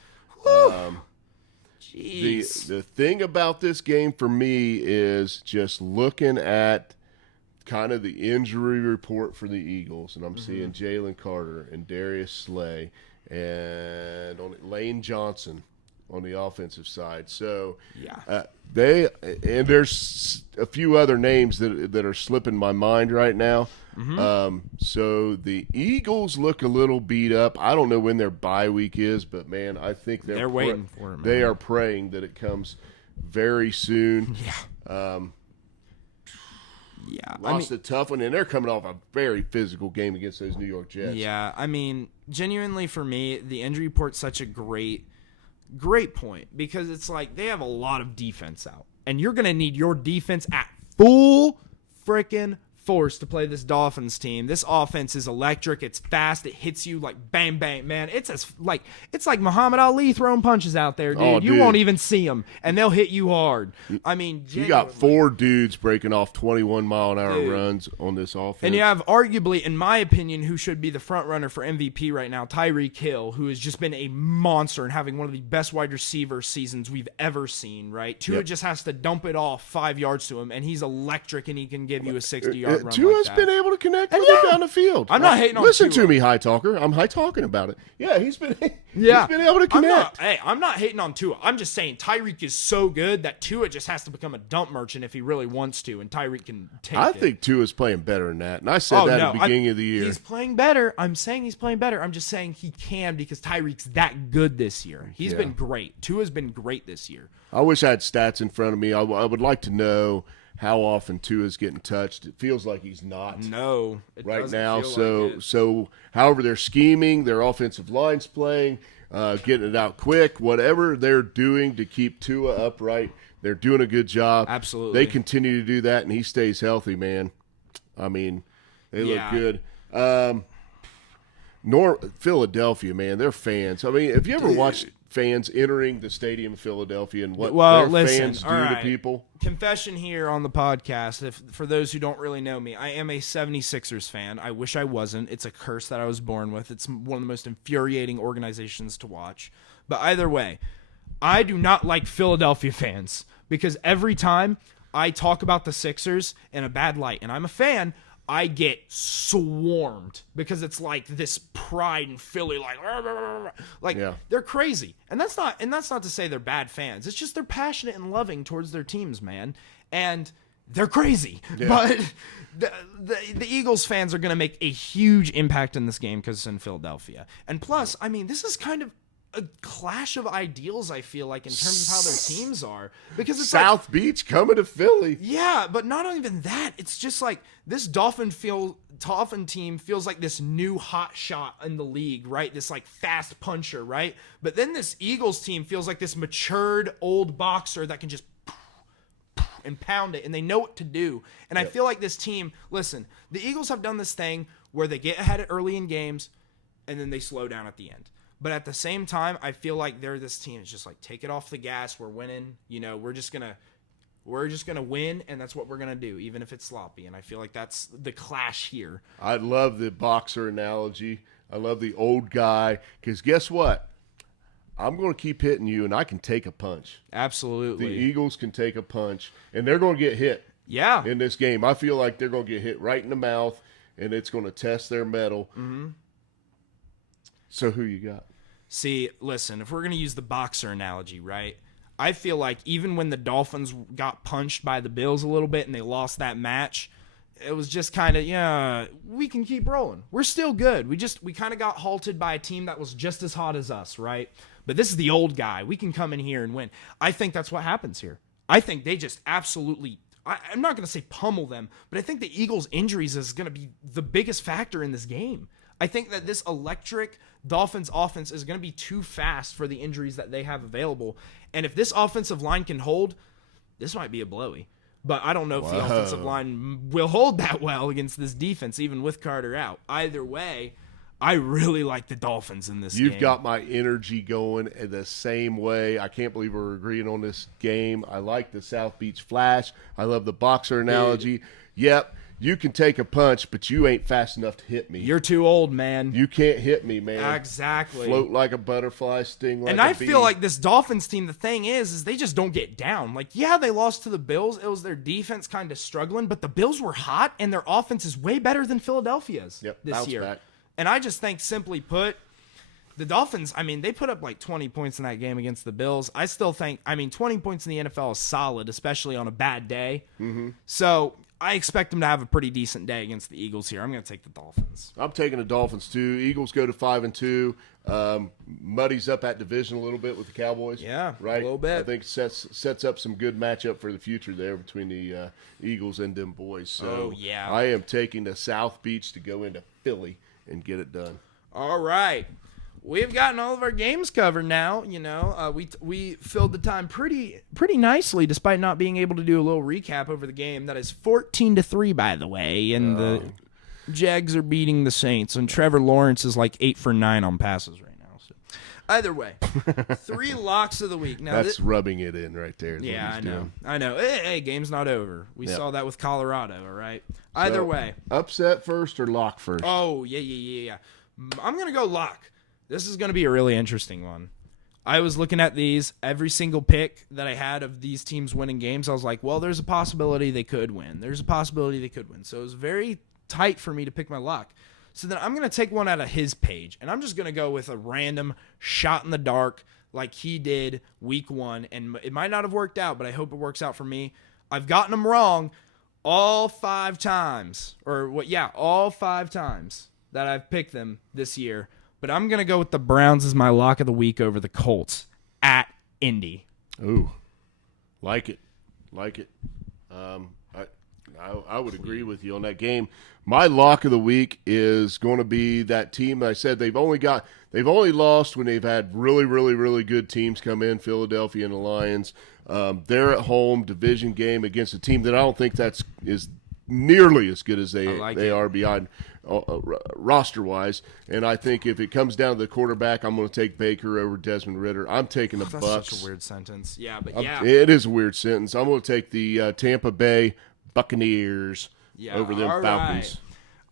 The thing about this game for me is just looking at kind of the injury report for the Eagles, and I'm seeing Jalen Carter and Darius Slay and Lane Johnson on the offensive side. So there's a few other names that are slipping my mind right now. So the Eagles look a little beat up. I don't know when their bye week is, but man, I think they're waiting for it. Man. They are praying that it comes very soon. Lost a tough one, and they're coming off a very physical game against those New York Jets. Yeah, I mean, genuinely for me, the injury report's such a great point because it's like they have a lot of defense out, and you're going to need your defense at full freaking force to play this Dolphins team. This offense is electric. It's fast. It hits you like bang, bang, man. It's like Muhammad Ali throwing punches out there, dude. Oh, you won't even see them, and they'll hit you hard. I mean, you got 4 dudes breaking off 21-mile-an-hour runs on this offense. And you have arguably, in my opinion, who should be the front runner for MVP right now, Tyreek Hill, who has just been a monster and having one of the best wide receiver seasons we've ever seen, right? Tua just has to dump it off 5 yards to him, and he's electric, and he can give you a 60-yard run. Tua's been able to connect with him down the field. I'm not hating on Listen Tua. to me, high talker. I'm high talking about it. Yeah, he's been able to connect. I'm not hating on Tua. I'm just saying Tyreek is so good that Tua just has to become a dump merchant if he really wants to, and Tyreek can take it. I think Tua's playing better than that, and I said at the beginning of the year. He's playing better. I'm saying he's playing better. I'm just saying he can because Tyreek's that good this year. He's been great. Tua's been great this year. I wish I had stats in front of me. I would like to know how often Tua's getting touched. It feels like he's not. No, right now. So however they're scheming, their offensive line's playing, getting it out quick, whatever they're doing to keep Tua upright, they're doing a good job. Absolutely. They continue to do that, and he stays healthy, man. I mean, they look good. Philadelphia, man, they're fans. I mean, have you ever watched fans entering the stadium in Philadelphia and what fans do to people? Confession here on the podcast. For those who don't really know me, I am a 76ers fan. I wish I wasn't. It's a curse that I was born with. It's one of the most infuriating organizations to watch. But either way, I do not like Philadelphia fans because every time I talk about the Sixers in a bad light, and I'm a fan, I get swarmed because it's like this pride in Philly, they're crazy, and that's not to say they're bad fans. It's just they're passionate and loving towards their teams, man, and they're crazy. Yeah. But the Eagles fans are going to make a huge impact in this game because it's in Philadelphia, and plus, I mean, this is kind of a clash of ideals, I feel like, in terms of how their teams are. Because it's South Beach coming to Philly. Yeah, but not even that. It's just like this Dolphin team feels like this new hot shot in the league, right? This like fast puncher, right? But then this Eagles team feels like this matured old boxer that can just and pound it, and they know what to do. And I feel like this team, listen, the Eagles have done this thing where they get ahead early in games, and then they slow down at the end. But at the same time, I feel like they're this team. It's just like, take it off the gas. We're winning. You know, we're just gonna win, and that's what we're gonna do, even if it's sloppy. And I feel like that's the clash here. I love the boxer analogy. I love the old guy, because guess what? I'm going to keep hitting you, and I can take a punch. Absolutely. The Eagles can take a punch, and they're going to get hit. Yeah. In this game, I feel like they're going to get hit right in the mouth, and it's going to test their mettle. Mm-hmm. So who you got? See, listen, if we're going to use the boxer analogy, right, I feel like even when the Dolphins got punched by the Bills a little bit and they lost that match, it was just kind of, yeah, we can keep rolling. We're still good. We kind of got halted by a team that was just as hot as us, right? But this is the old guy. We can come in here and win. I think that's what happens here. I think they just absolutely, I'm not going to say pummel them, but I think the Eagles' injuries is going to be the biggest factor in this game. I think that this electric Dolphins offense is going to be too fast for the injuries that they have available. And if this offensive line can hold, this might be a blowy. But I don't know if the offensive line will hold that well against this defense, even with Carter out. Either way, I really like the Dolphins in this game. You've got my energy going in the same way. I can't believe we're agreeing on this game. I like the South Beach Flash. I love the boxer analogy. Yep. You can take a punch, but you ain't fast enough to hit me. You're too old, man. You can't hit me, man. Exactly. Float like a butterfly, sting like a bee. And I feel like this Dolphins team, the thing is they just don't get down. Like, yeah, they lost to the Bills. It was their defense kind of struggling, but the Bills were hot, and their offense is way better than Philadelphia's this year. Back. And I just think, simply put, the Dolphins, I mean, they put up like 20 points in that game against the Bills. I still think, 20 points in the NFL is solid, especially on a bad day. Mm-hmm. So I expect them to have a pretty decent day against the Eagles here. I'm going to take the Dolphins. I'm taking the Dolphins too. Eagles go to 5-2. Muddies up that division a little bit with the Cowboys. Yeah, right. A little bit. I think sets up some good matchup for the future there between the Eagles and them boys. So yeah. I am taking the South Beach to go into Philly and get it done. All right. We've gotten all of our games covered now. You know, we filled the time pretty nicely, despite not being able to do a little recap over the game. That is 14-3, by the way, and the Jags are beating the Saints, and Trevor Lawrence is like 8 for 9 on passes right now. So, either way, 3 locks of the week. Now that's rubbing it in right there. Yeah, I know. Hey, game's not over. We saw that with Colorado. All right. Either way, upset first or lock first. Oh yeah. I'm gonna go lock. This is going to be a really interesting one. I was looking at these, every single pick that I had of these teams winning games. I was like, well, there's a possibility they could win. There's a possibility they could win. So it was very tight for me to pick my lock. So then I'm going to take one out of his page, and I'm just going to go with a random shot in the dark like he did week 1. And it might not have worked out, but I hope it works out for me. I've gotten him wrong all 5 times. All 5 times that I've picked them this year. But I'm going to go with the Browns as my lock of the week over the Colts at Indy. Ooh, like it. I would agree with you on that game. My lock of the week is going to be that team that I said they've only lost when they've had really, really, really good teams come in, Philadelphia and the Lions. They're at home, division game against a team that I don't think is nearly as good as they are beyond roster-wise. And I think if it comes down to the quarterback, I'm going to take Baker over Desmond Ritter. I'm taking the Bucs. That's such a weird sentence. Yeah, but yeah. It is a weird sentence. I'm going to take the Tampa Bay Buccaneers over them Falcons.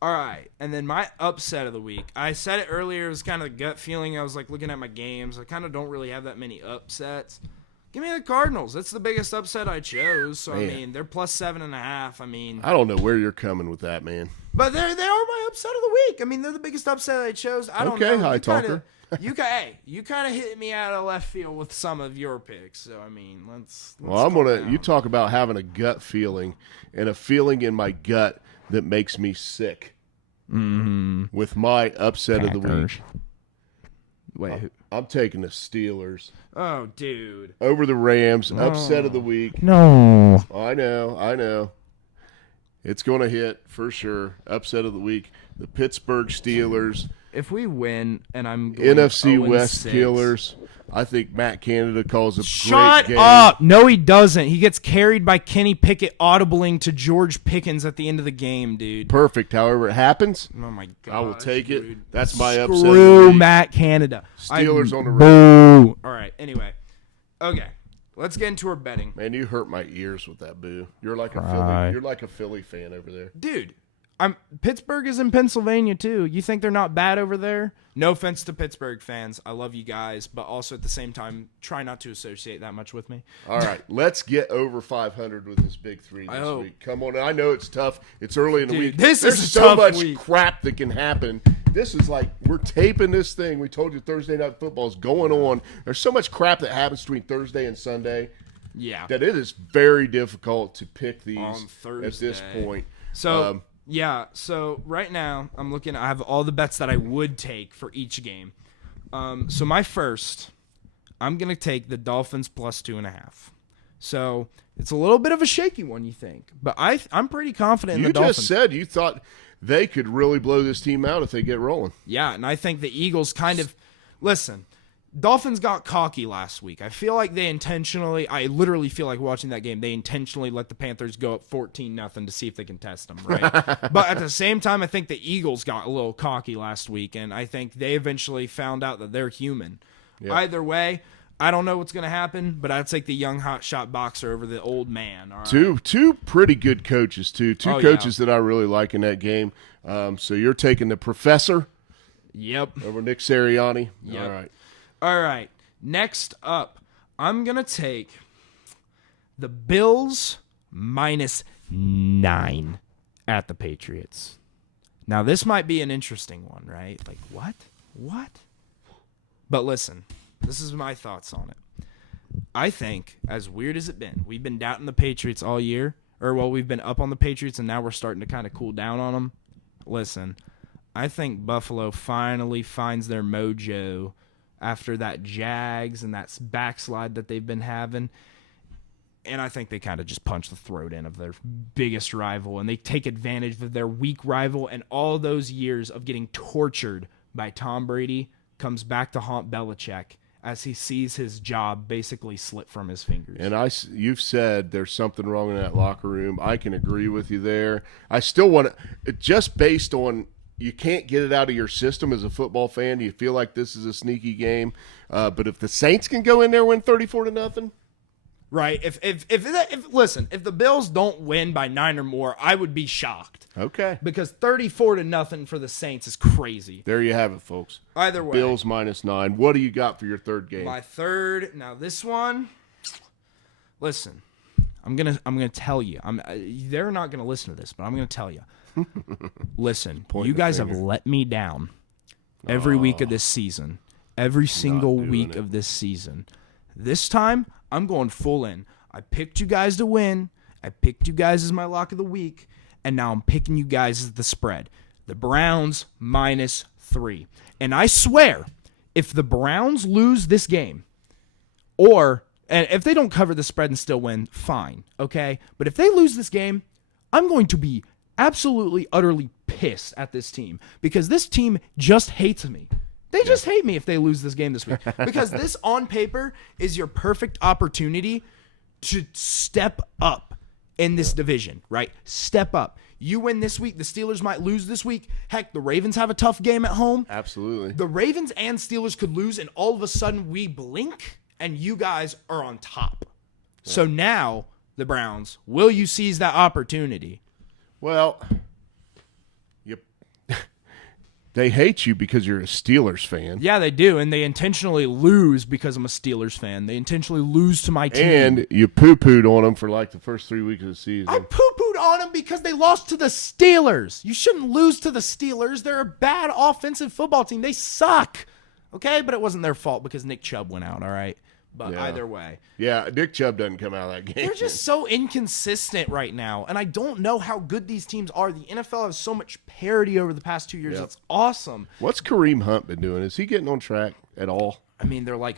All right. And then my upset of the week. I said it earlier. It was kind of a gut feeling. I was like looking at my games. I kind of don't really have that many upsets. Give me the Cardinals. That's the biggest upset I chose. So, man. I mean, they're plus 7.5. I mean, I don't know where you're coming with that, man. But they are my upset of the week. I mean, they're the biggest upset I chose. I don't know. Okay, high talker. You kind of hit me out of left field with some of your picks. So, I mean, let's you talk about having a gut feeling and a feeling in my gut that makes me sick. Mm-hmm. With my upset of the week. Wait, who? I'm taking the Steelers. Oh, dude. Over the Rams. No. Upset of the week. No. I know. It's going to hit for sure. Upset of the week. The Pittsburgh Steelers. If we win, and I'm going NFC 0-6. West Killers. I think Matt Canada calls a great game. Shut up! No, he doesn't. He gets carried by Kenny Pickett audibling to George Pickens at the end of the game, dude. Perfect. However it happens, Oh my god! I will take it. That's my Screw upset. Screw Matt Canada. Steelers on the road. All right. Anyway, okay. Let's get into our betting, man. You hurt my ears with that boo. You're like a Philly fan over there, dude. Pittsburgh is in Pennsylvania too. You think they're not bad over there? No offense to Pittsburgh fans. I love you guys, but also at the same time, try not to associate that much with me. All right, let's get over 500 with this big three this week. Come on, I know it's tough. It's early in the week. There's so much crap that can happen. This is like we're taping this thing. We told you Thursday Night Football is going on. There's so much crap that happens between Thursday and Sunday. Yeah, that it is very difficult to pick these on Thursday at this point. So. Yeah, so right now I have all the bets that I would take for each game. So my first, I'm going to take the Dolphins plus 2.5. So it's a little bit of a shaky one, you think. But I'm pretty confident in the Dolphins. You just said you thought they could really blow this team out if they get rolling. Yeah, and I think the Eagles kind of – listen – Dolphins got cocky last week. I feel like they intentionally – I literally feel like watching that game, they intentionally let the Panthers go up 14-0 to see if they can test them, right? But at the same time, I think the Eagles got a little cocky last week, and I think they eventually found out that they're human. Yep. Either way, I don't know what's going to happen, but I'd take the young hotshot boxer over the old man. All right? Two pretty good coaches, too. Two coaches that I really like in that game. So you're taking the professor over Nick Sirianni. Yep. All right. All right, next up, I'm going to take the Bills minus 9 at the Patriots. Now, this might be an interesting one, right? Like, what? But listen, this is my thoughts on it. I think, as weird as it's been, we've been doubting the Patriots all year. We've been up on the Patriots, and now we're starting to kind of cool down on them. Listen, I think Buffalo finally finds their mojo after that Jags and that backslide that they've been having. And I think they kind of just punch the throat in of their biggest rival, and they take advantage of their weak rival, and all those years of getting tortured by Tom Brady comes back to haunt Belichick as he sees his job basically slip from his fingers. And you've said there's something wrong in that locker room. I can agree with you there. I still want to, just based on you can't get it out of your system as a football fan. You feel like this is a sneaky game. But if the Saints can go in there and win 34-0, right? If the Bills don't win by 9 or more, I would be shocked. Okay. Because 34-0 for the Saints is crazy. There you have it, folks. Either way. Bills minus 9. What do you got for your third game? My third. Now this one. Listen, I'm gonna tell you. They're not gonna listen to this, but I'm gonna tell you. Listen, you guys have let me down every week of this season. Every single week of this season. This time, I'm going full in. I picked you guys to win. I picked you guys as my lock of the week. And now I'm picking you guys as the spread. The Browns minus 3. And I swear, if the Browns lose this game, and if they don't cover the spread and still win, fine, okay? But if they lose this game, I'm going to be absolutely, utterly pissed at this team because this team just hates me. They just hate me if they lose this game this week because this on paper is your perfect opportunity to step up in this division, right? Step up. You win this week. The Steelers might lose this week. Heck, the Ravens have a tough game at home. Absolutely. The Ravens and Steelers could lose, and all of a sudden we blink, and you guys are on top. Yeah. So now, the Browns, will you seize that opportunity? Well, they hate you because you're a Steelers fan. Yeah, they do, and they intentionally lose because I'm a Steelers fan. They intentionally lose to my team. And you poo-pooed on them for like the first 3 weeks of the season. I poo-pooed on them because they lost to the Steelers. You shouldn't lose to the Steelers. They're a bad offensive football team. They suck. Okay, but it wasn't their fault because Nick Chubb went out, all right? But either way. Yeah, Nick Chubb doesn't come out of that game. They're just so inconsistent right now, and I don't know how good these teams are. The NFL has so much parity over the past 2 years. Yep. It's awesome. What's Kareem Hunt been doing? Is he getting on track at all? I mean, they're like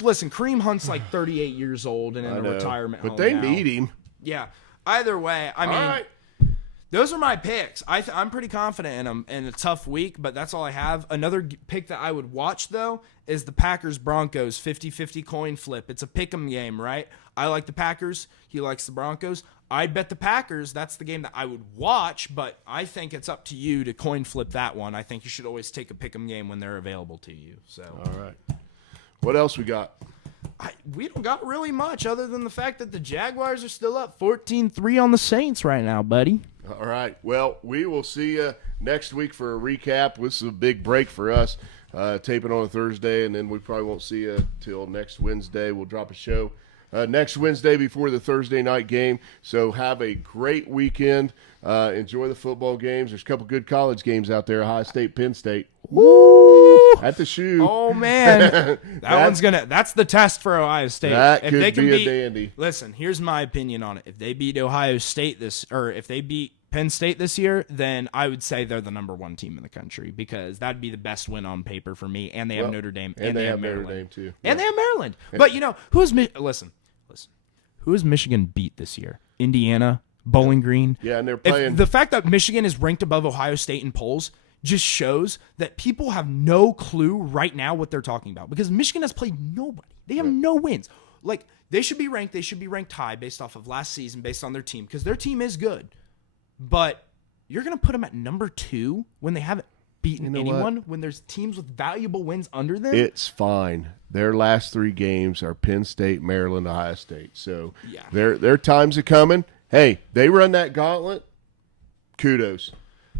Listen, Kareem Hunt's like 38 years old and in a retirement home but they now. need him. Yeah. Either way, I mean, those are my picks. I'm pretty confident in them in a tough week, but that's all I have. Another pick that I would watch, though, is the Packers-Broncos 50-50 coin flip. It's a pick-em game, right? I like the Packers. He likes the Broncos. I'd bet the Packers. That's the game that I would watch, but I think it's up to you to coin flip that one. I think you should always take a pick-em game when they're available to you. So, all right. What else we got? We don't got really much other than the fact that the Jaguars are still up 14-3 on the Saints right now, buddy. All right. Well, we will see you next week for a recap. This is a big break for us, taping on a Thursday, and then we probably won't see you till next Wednesday. We'll drop a show next Wednesday before the Thursday night game. So have a great weekend. Enjoy the football games. There's a couple good college games out there. Ohio State, Penn State. Woo! At the shoe. Oh man, that's the test for Ohio State. That could be a dandy. Listen, here's my opinion on it. If they beat Ohio State if they beat Penn State this year, then I would say they're the number 1 team in the country because that'd be the best win on paper for me. And they have Notre Dame, and they have Maryland. Notre Dame too, and they have Maryland. But listen, who has Michigan beat this year? Indiana, Bowling Green. Yeah, and they're playing. The fact that Michigan is ranked above Ohio State in polls just shows that people have no clue right now what they're talking about because Michigan has played nobody. They have no wins. Like, they should be ranked. They should be ranked high based off of last season, based on their team because their team is good. But you're going to put them at number 2 when they haven't beaten anyone, when there's teams with valuable wins under them? It's fine. Their last 3 games are Penn State, Maryland, Ohio State. So their times are coming. Hey, they run that gauntlet. Kudos.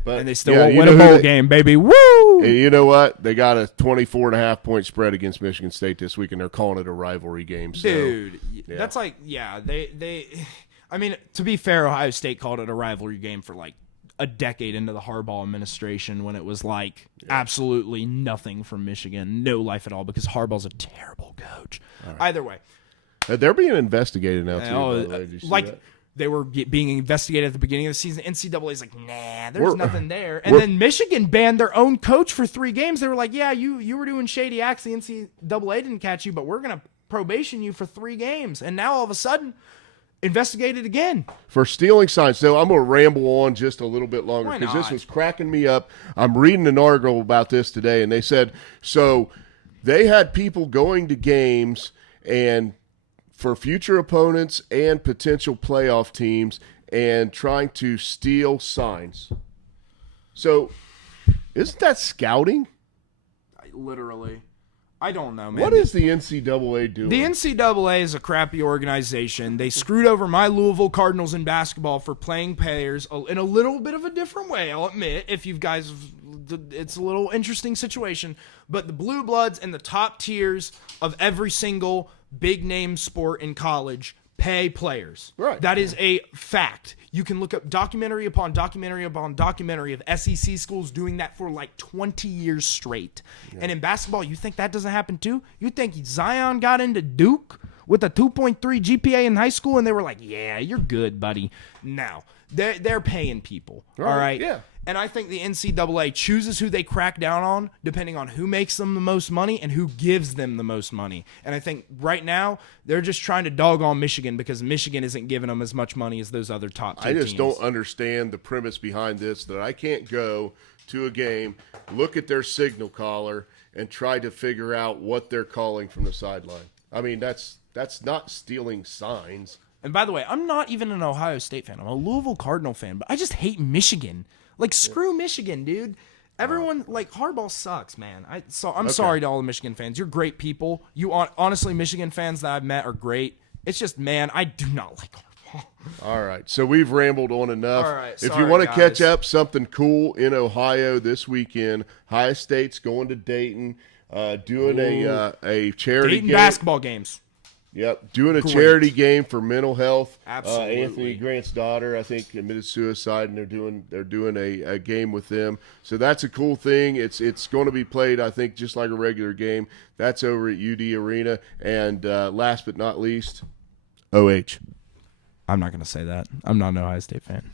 But, and they still won't win a bowl game, baby. Woo! And you know what? They got a 24.5-point spread against Michigan State this week, and they're calling it a rivalry game. So, dude, that's like, they I mean, to be fair, Ohio State called it a rivalry game for like a decade into the Harbaugh administration when it was like absolutely nothing from Michigan, no life at all, because Harbaugh's a terrible coach. Right. Either way. They're being investigated now, too. By the way. Did you see that? They were being investigated at the beginning of the season. NCAA's like, nah, there's nothing there. And then Michigan banned their own coach for 3 games. They were like, yeah, you were doing shady acts. The NCAA didn't catch you, but we're going to probation you for 3 games. And now all of a sudden, investigated again. For stealing signs. So I'm going to ramble on just a little bit longer because this was cracking me up. I'm reading an article about this today, and they said, so they had people going to games and for future opponents and potential playoff teams and trying to steal signs. So isn't that scouting? Literally. I don't know, man. What is the NCAA doing? The NCAA is a crappy organization. They screwed over my Louisville Cardinals in basketball for playing players in a little bit of a different way, I'll admit. If you guys, it's a little interesting situation. But the Blue Bloods and the top tiers of every single big name sport in college pay players. Right. That is a fact. You can look up documentary upon documentary upon documentary of SEC schools doing that for like 20 years straight. Yeah. And in basketball, you think that doesn't happen too? You think Zion got into Duke with a 2.3 GPA in high school and they were like, yeah, you're good, buddy. Now, they're paying people. All right? Yeah. And I think the NCAA chooses who they crack down on depending on who makes them the most money and who gives them the most money. And I think right now they're just trying to dog on Michigan because Michigan isn't giving them as much money as those other top 2 teams. I just don't understand the premise behind this, that I can't go to a game, look at their signal caller, and try to figure out what they're calling from the sideline. I mean, that's not stealing signs. And by the way, I'm not even an Ohio State fan. I'm a Louisville Cardinal fan, but I just hate Michigan. Like, screw Michigan, dude. Everyone, like, Harbaugh sucks, man. I'm sorry to all the Michigan fans. You're great people. Honestly, Michigan fans that I've met are great. It's just, man, I do not like Harbaugh. All right, so we've rambled on enough. All right, if you want to catch up something cool in Ohio this weekend, Ohio State's going to Dayton, doing a charity Dayton game. basketball games. Yep, doing a charity game for mental health. Absolutely. Anthony Grant's daughter, I think, committed suicide, and they're doing a game with them. So that's a cool thing. It's going to be played, I think, just like a regular game. That's over at UD Arena. And last but not least, OH. I'm not going to say that. I'm not an Ohio State fan.